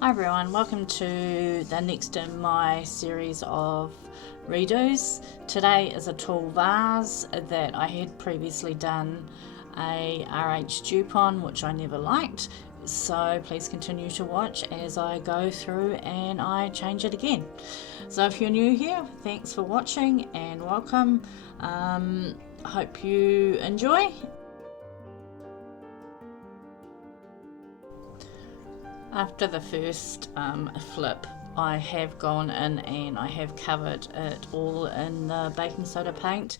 Hi everyone, welcome to the next in my series of redos. Today is a tall vase that I had previously done a RH dupe on, which I never liked. So please continue to watch as I go through and I change it again. So if you're new here, thanks for watching and welcome. Hope you enjoy. After the first flip, I have gone in and I have covered it all in the baking soda paint.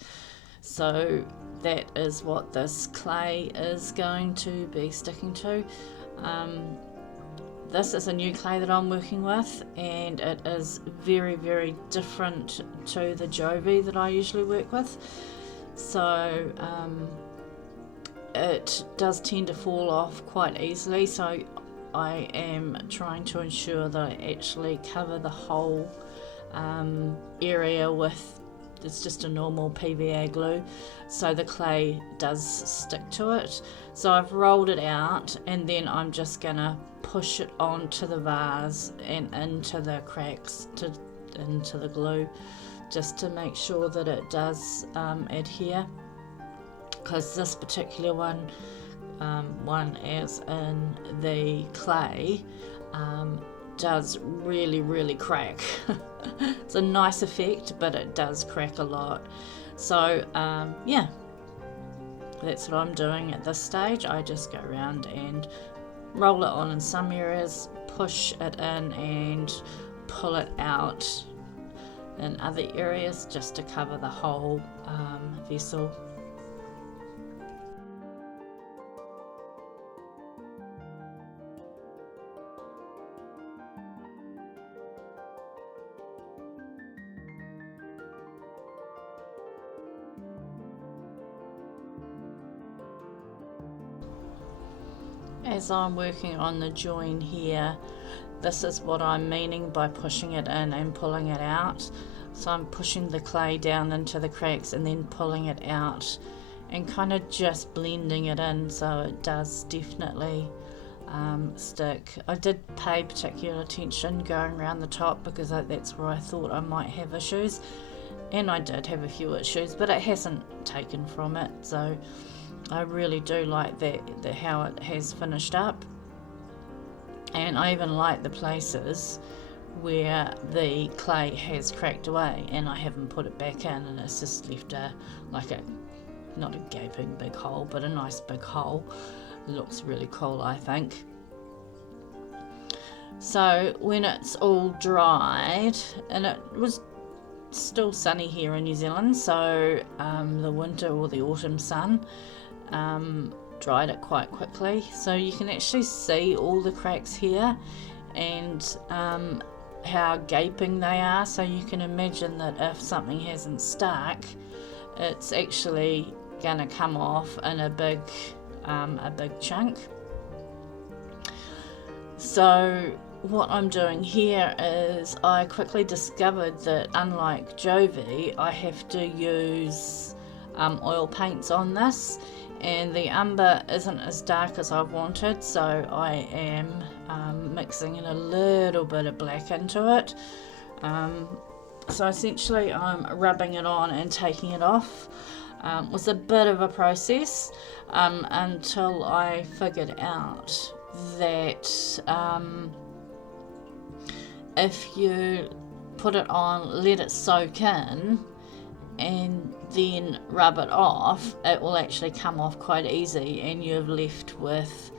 So that is what this clay is going to be sticking to. This is a new clay that I'm working with, and it is very, very different to the Jovi that I usually work with. So it does tend to fall off quite easily. So I am trying to ensure that I actually cover the whole area with, it's just a normal PVA glue, so the clay does stick to it. So I've rolled it out and then I'm just gonna push it onto the vase and into the cracks, into the glue, just to make sure that it does adhere, because this particular one as in the clay, does really crack. It's a nice effect, but it does crack a lot. So yeah, that's what I'm doing at this stage. I just go around and roll it on in some areas, push it in and pull it out in other areas, just to cover the whole vessel. As I'm working on the join here, this is what I'm meaning by pushing it in and pulling it out. So I'm pushing the clay down into the cracks and then pulling it out and kind of just blending it in, so it does definitely stick. I did pay particular attention going around the top, because that's where I thought I might have issues, and I did have a few issues, but it hasn't taken from it. So I really do like that how it has finished up, and I even like the places where the clay has cracked away and I haven't put it back in, and it's just left not a gaping big hole, but a nice big hole. It looks really cool, I think. So when it's all dried, and it was still sunny here in New Zealand, so the winter or the autumn sun dried it quite quickly, so you can actually see all the cracks here and how gaping they are. So you can imagine that if something hasn't stuck, it's actually gonna come off in a big chunk. So what I'm doing here is I quickly discovered that, unlike Jovi, I have to use oil paints on this, and the umber isn't as dark as I wanted, so I am mixing in a little bit of black into it. So essentially I'm rubbing it on and taking it off. It was a bit of a process until I figured out that if you put it on, let it soak in, and then rub it off, it will actually come off quite easy, and you're left with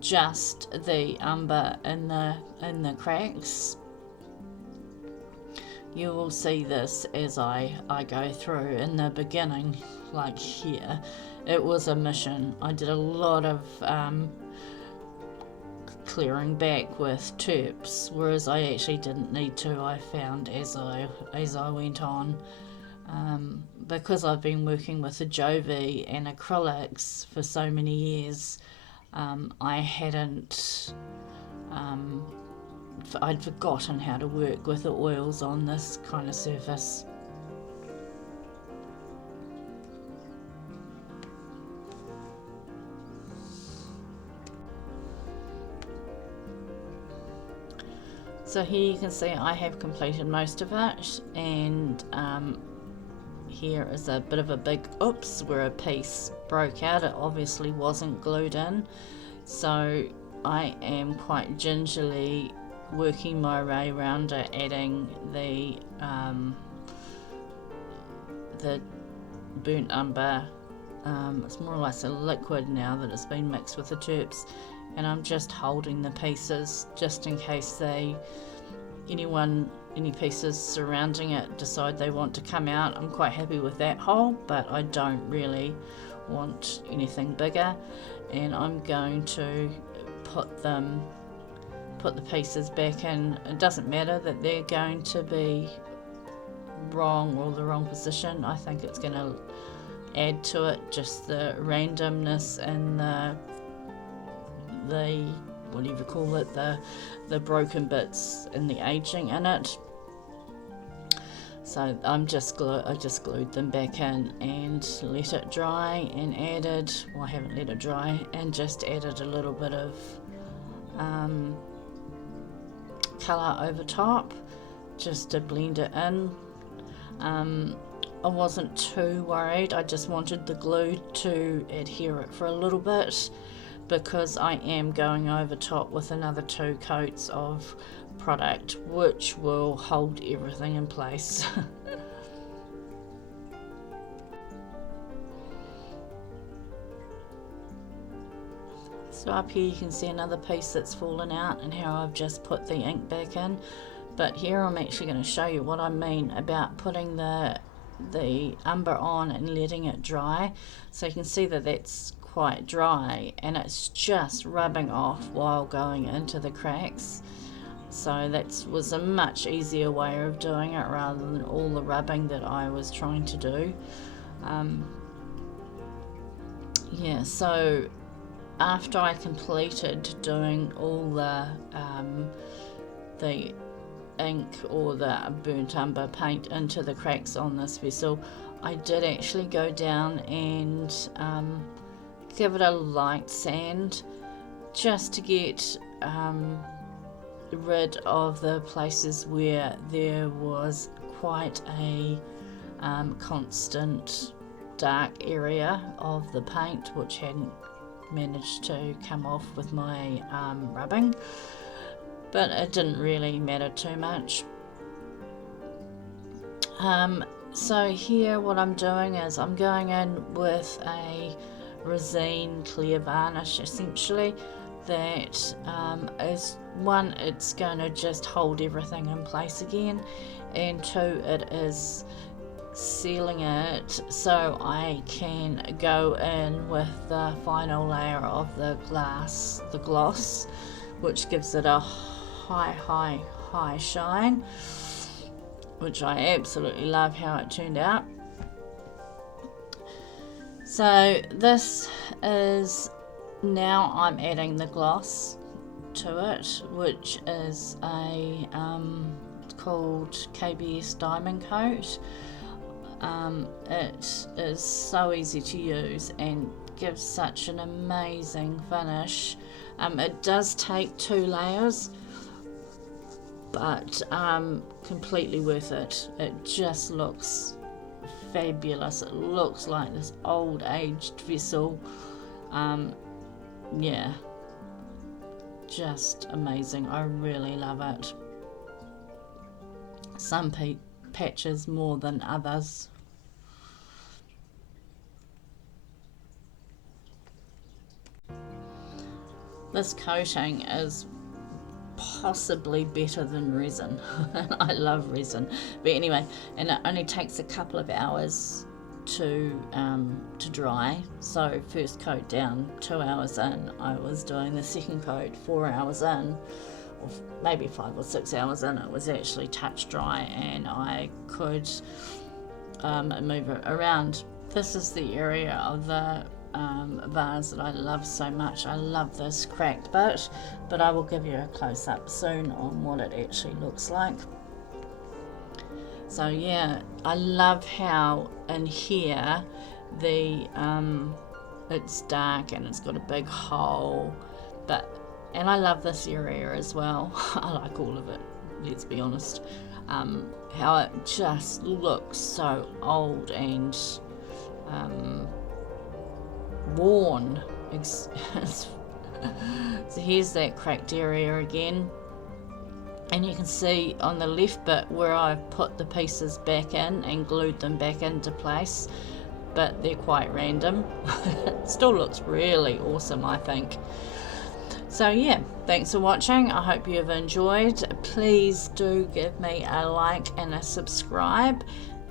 just the umber in the cracks. You will see this as I go through. In the beginning, like here, it was a mission. I did a lot of clearing back with terps, whereas I actually didn't need to, I found, as I went on. Because I've been working with the Jovi and acrylics for so many years, I hadn't I'd forgotten how to work with the oils on this kind of surface. So here you can see I have completed most of it, and here is a bit of a big oops where a piece broke out. It obviously wasn't glued in, so I am quite gingerly working my way around it, adding the burnt umber. It's more or less a liquid now that it's been mixed with the dupes, and I'm just holding the pieces just in case any pieces surrounding it decide they want to come out. I'm quite happy with that hole, but I don't really want anything bigger, and I'm going to put the pieces back in. It doesn't matter that they're going to be wrong or the wrong position. I think it's going to add to it just the randomness and the whatever you call it, the broken bits and the aging in it. So I just glued them back in and let it dry, and added, well, I haven't let it dry, and just added a little bit of colour over top just to blend it in. I wasn't too worried. I just wanted the glue to adhere it for a little bit, because I am going over top with another 2 coats of product, which will hold everything in place. So up here you can see another piece that's fallen out and how I've just put the ink back in. But here I'm actually going to show you what I mean about putting the umber on and letting it dry. So you can see that that's quite dry, and it's just rubbing off while going into the cracks. So that was a much easier way of doing it rather than all the rubbing that I was trying to do. Yeah, so after I completed doing all the ink or the burnt umber paint into the cracks on this vessel, I did actually go down and give it a light sand just to get rid of the places where there was quite a constant dark area of the paint, which hadn't managed to come off with my rubbing, but it didn't really matter too much. So here what I'm doing is I'm going in with a Resene clear varnish, essentially, that is, one, it's going to just hold everything in place again, and 2, it is sealing it so I can go in with the final layer of the gloss, which gives it a high shine, which I absolutely love how it turned out. So this is, now I'm adding the gloss to it, which is a called KBS Diamond Coat. It is so easy to use and gives such an amazing finish. It does take 2 layers, but completely worth it. It just looks fabulous. It looks like this old aged vessel. Yeah, just amazing. I really love it. Some patches more than others. This coating is possibly better than resin. I love resin, but anyway, and it only takes a couple of hours to dry. So first coat down, 2 hours in. I was doing the second coat 4 hours in, or maybe 5 or 6 hours in. It was actually touch dry, and I could move it around. This is the area of the vase that I love so much. I love this cracked bit, but I will give you a close-up soon on what it actually looks like. So yeah, I love how in here the it's dark and it's got a big hole, and I love this area as well. I like all of it. let's be honest. How it just looks so old and worn. So here's that cracked area again, and you can see on the left bit where I've put the pieces back in and glued them back into place, but they're quite random. It still looks really awesome, I think. So yeah, thanks for watching. I hope you've enjoyed. Please do give me a like and a subscribe,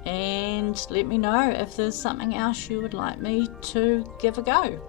and let me know if there's something else you would like me to give a go.